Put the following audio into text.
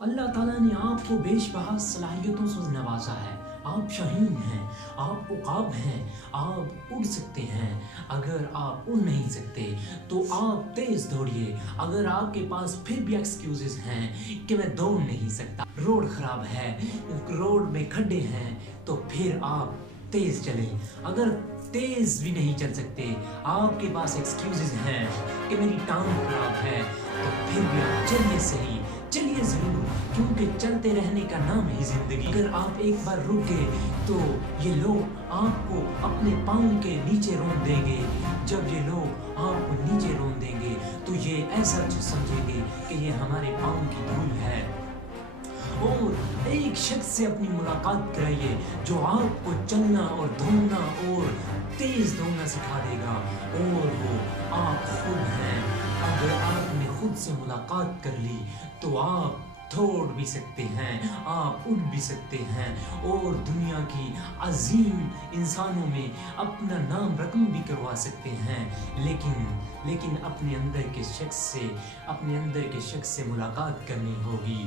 अल्लाह ताला ने आपको बेशबहा सलाहियतों से नवाजा है। आप शाहीन हैं, आप उक़ाब हैं, आप उड़ सकते हैं। अगर आप उड़ नहीं सकते तो आप तेज़ दौड़िए। अगर आपके पास फिर भी एक्सक्यूज़ेस हैं कि मैं दौड़ नहीं सकता, रोड ख़राब है, रोड में खड्डे हैं, तो फिर आप तेज़ चलें। अगर तेज़ भी नहीं चल सकते, आपके पास एक्सक्यूज़ेस हैं कि मेरी टांग ख़राब है, तो फिर भी आप चलिए सही, चलिए ज़रूर, क्योंकि चलते रहने का नाम ही ज़िंदगी। अगर आप एक बार रुक गए तो ये लोग आपको अपने पाँव के नीचे रोन देंगे। जब ये लोग आपको नीचे रोन देंगे तो ये ऐसा समझेंगे कि ये हमारे पाँव की धूल है। और एक शख्स से अपनी मुलाकात कराइए जो आपको चलना और दौड़ना और तेज़ दौड़ना सिखा देगा, और वो आप खुद हैं। अगर आपने खुद से मुलाकात कर ली तो आप दौड़ भी सकते हैं, आप उड़ भी सकते हैं, और दुनिया की अजीम इंसानों में अपना नाम रकम भी करवा सकते हैं। लेकिन अपने अंदर के शख्स से मुलाकात करनी होगी।